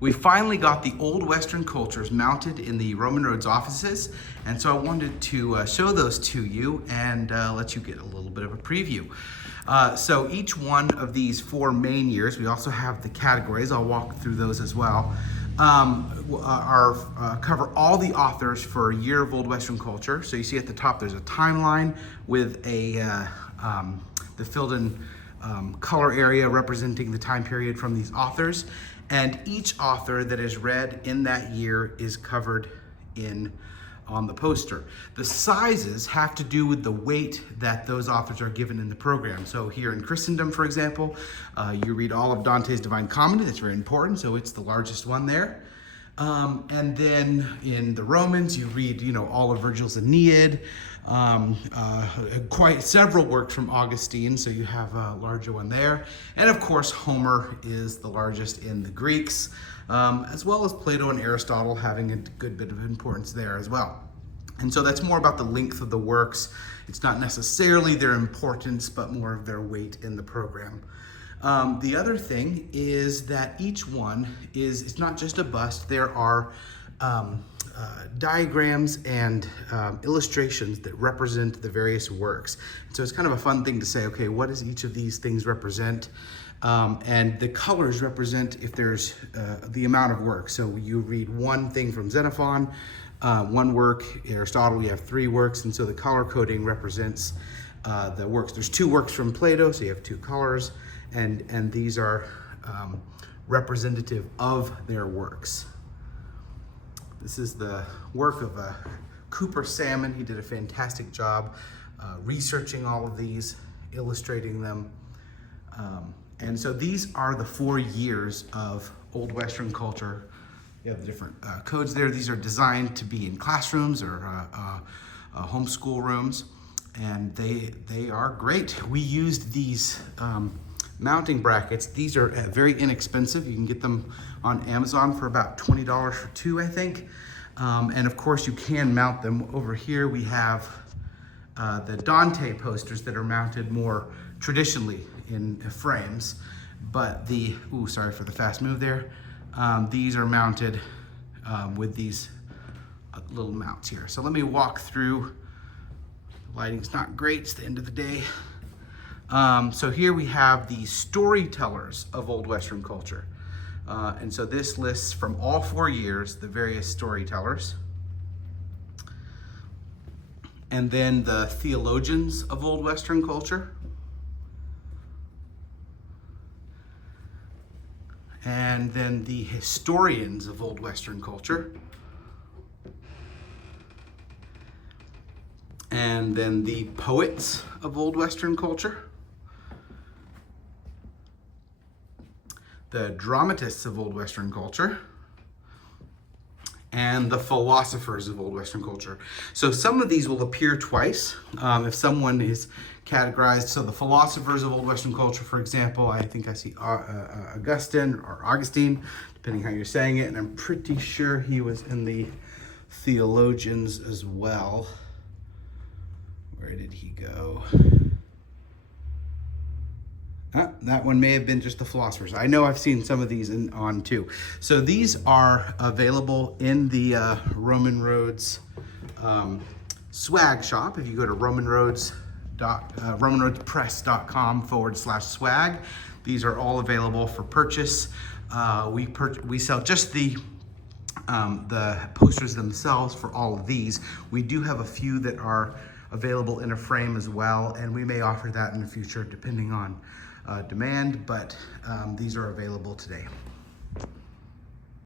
We finally got the old Western cultures mounted in the Roman roads offices, and so I wanted to show those to you and let you get a little bit of a preview. So each one of these 4 main years, we also have the categories, I'll walk through those as well, cover all the authors for a year of Old Western culture. So you see at the top there's a timeline with the filled in color area representing the time period from these authors. And each author that is read in that year is covered on the poster. The sizes have to do with the weight that those authors are given in the program. So here in Christendom, for example, you read all of Dante's Divine Comedy. That's very important, so it's the largest one there. And then in the Romans, you read, all of Virgil's Aeneid, quite several works from Augustine, so you have a larger one there. And of course, Homer is the largest in the Greeks, as well as Plato and Aristotle having a good bit of importance there as well. And so that's more about the length of the works. It's not necessarily their importance, but more of their weight in the program. The other thing is that each one it's not just a bust. There are diagrams and illustrations that represent the various works. So it's kind of a fun thing to say, okay, what does each of these things represent? And the colors represent if there's the amount of work. So you read one thing from Xenophon, one work, Aristotle, we have 3 works, and so the color coding represents the works. There's 2 works from Plato, so you have 2 colors, and these are representative of their works. This is the work of Cooper Salmon. He did a fantastic job researching all of these, illustrating them. And so these are the 4 years of Old Western culture. You have the different codes there. These are designed to be in classrooms or homeschool rooms, and they are great. We used these mounting brackets. These are very inexpensive. You can get them on Amazon for about $20 for 2, I think. And of course, you can mount them. Over here, we have the Dante posters that are mounted more traditionally in frames, but sorry for the fast move there. These are mounted with these little mounts here. So let me walk through. The lighting's not great, it's the end of the day. So here we have the Storytellers of Old Western culture. And so this lists from all 4 years the various storytellers. And then the Theologians of Old Western culture. And then the Historians of Old Western culture. And then the Poets of Old Western culture. The Dramatists of Old Western culture. And the Philosophers of Old Western culture. So some of these will appear twice if someone is categorized. So the Philosophers of Old Western culture, for example, I think I see Augustine, depending how you're saying it, and I'm pretty sure he was in the Theologians as well. Where did he go? That one may have been just the Philosophers. I know I've seen some of these on too. So these are available in the Roman Roads swag shop. If you go to romanroadspress.com/swag, these are all available for purchase. We sell just the posters themselves for all of these. We do have a few that are available in a frame as well, and we may offer that in the future depending on demand, but these are available today.